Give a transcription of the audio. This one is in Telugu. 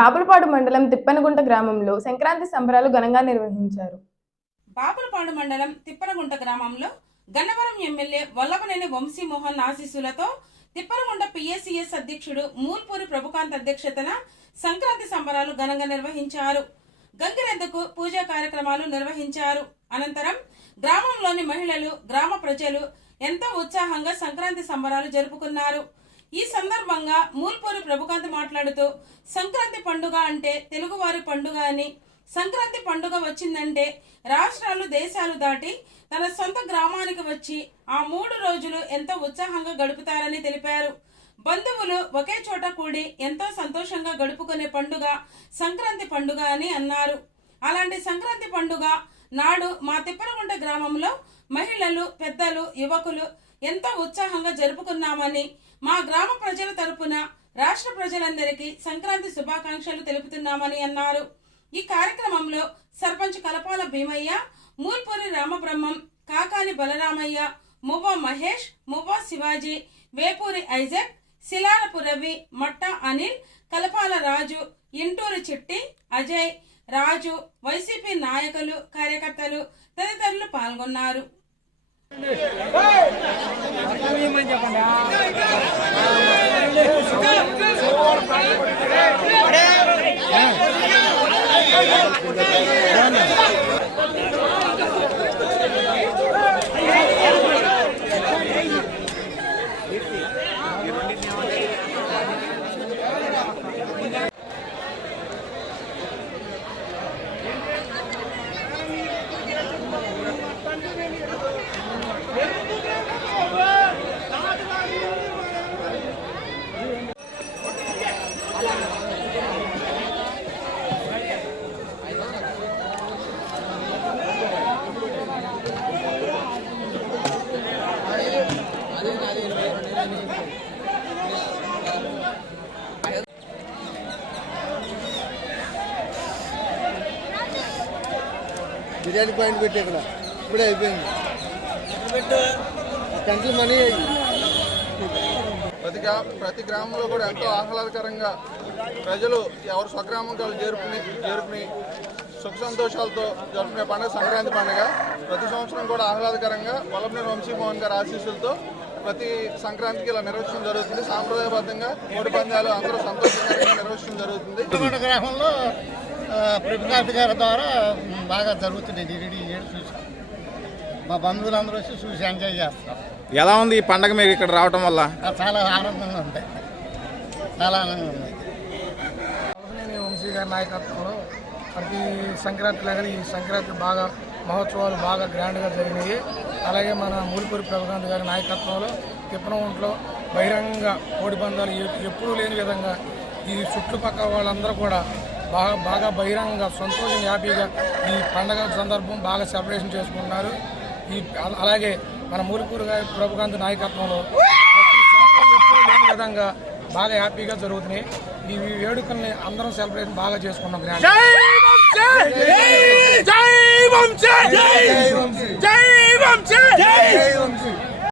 బాపులపాడు మండలం తిప్పనగుంట గ్రామంలో సంక్రాంతి సంబరాలు ఘనంగా నిర్వహించారు. బాపులపాడు మండలం తిప్పనగుంట గ్రామంలో గన్నవరం ఎమ్మెల్యే వల్లభనేని వంశీమోహన్ ఆశీస్సులతో తిప్పనగుంట పిఎస్సిఎస్ అధ్యక్షుడు మూల్పూరి ప్రభుకాంత్ అధ్యక్షతన సంక్రాంతి సంబరాలు ఘనంగా నిర్వహించారు. గంగిరెద్దుకు పూజా కార్యక్రమాలు నిర్వహించారు. అనంతరం గ్రామంలోని మహిళలు గ్రామ ప్రజలు ఎంతో ఉత్సాహంగా సంక్రాంతి సంబరాలు జరుపుకున్నారు. ఈ సందర్భంగా మూల్పూరి ప్రభుకాంత్ మాట్లాడుతూ సంక్రాంతి పండుగ అంటే తెలుగువారి పండుగ అని. సంక్రాంతి పండుగ వచ్చిందంటే రాష్ట్రాలు దేశాలు దాటి తన సొంత గ్రామానికి వచ్చి ఆ మూడు రోజులు ఎంతో ఉత్సాహంగా గడుపుతారని తెలిపారు. బంధువులు ఒకే చోట కూడి ఎంతో సంతోషంగా గడుపుకునే పండుగ సంక్రాంతి పండుగ అని అన్నారు. అలాంటి సంక్రాంతి పండుగ నాడు మా తిప్పలగుంట గ్రామంలో మహిళలు పెద్దలు యువకులు ఎంతో ఉత్సాహంగా జరుపుకున్నామని మా గ్రామ ప్రజల తరపున రాష్ట్ర ప్రజలందరికీ సంక్రాంతి శుభాకాంక్షలు తెలుపుతున్నామని అన్నారు ఈ కార్యక్రమంలో సర్పంచ్ కలపాల భీమయ్య మూల్పూరి రామబ్రహ్మం కాకాని బలరామయ్య మువ్వ మహేష్ మువ్వ శివాజీ వేపూరి ఐజక్ శిలారపు రవి మట్ట అనిల్ కలపాల రాజు ఇంటూరు చిట్టి అజయ్ రాజు వైసీపీ నాయకులు కార్యకర్తలు తదితరులు పాల్గొన్నారు Yeah. బిర్యానీ పాయింట్ పెట్టి ఇక్కడ. ఇప్పుడే అయిపోయింది. కంట్లు మనీ ప్రతి గ్రా ప్రతి గ్రామంలో కూడా ఎంతో ఆహ్లాదకరంగా ప్రజలు ఎవరు స్వగ్రామం వాళ్ళు చేరుకుని జరుపుని సుఖ సంతోషాలతో జరుపుకునే పండుగ సంక్రాంతి పండుగ. ప్రతి సంవత్సరం కూడా ఆహ్లాదకరంగా వల్లభనేని వంశీమోహన్ గారి ఆశీస్సులతో ప్రతి సంక్రాంతికి ఇలా నిర్వహించడం జరుగుతుంది. సాంప్రదాయబద్ధంగా కోడి పందాలు అందరూ సంతోషకరంగా నిర్వహించడం జరుగుతుంది. గ్రామంలో ఆ, ప్రభుకాంత్ గారి ద్వారా బాగా జరుగుతుంది. డిగ్రీ ఏడు చూసి మా బంధువులందరూ వచ్చి చూసి ఎంజాయ్ చేస్తాం. ఎలా ఉంది ఈ పండగ మీకు ఇక్కడ రావటం వల్ల? చాలా ఆనందంగా ఉంది. చాలా ఆనందంగా ఉంది. వంశీ గారి నాయకత్వంలో ప్రతి సంక్రాంతి లాగానే ఈ సంక్రాంతి బాగా మహోత్సవాలు బాగా గ్రాండ్గా జరిగినాయి. అలాగే మన మూలిపూరి ప్రభుకాంత్ గారి నాయకత్వంలో తిప్పనగుంట్లో బహిరంగ కోడిపందాలు ఎప్పుడూ లేని విధంగా ఈ చుట్టుపక్కల వాళ్ళందరూ కూడా బాగా బాగా బహిరంగ సంతోషం హ్యాపీగా ఈ పండగ సందర్భం బాగా సెలబ్రేషన్ చేసుకుంటున్నారు. ఈ అలాగే మన మూలిపూరి గారి ప్రభుకాంత్ నాయకత్వంలో ఎప్పుడూ లేని విధంగా బాగా హ్యాపీగా జరుగుతున్నాయి. ఈ వేడుకల్ని అందరం సెలబ్రేషన్ బాగా చేసుకున్నాం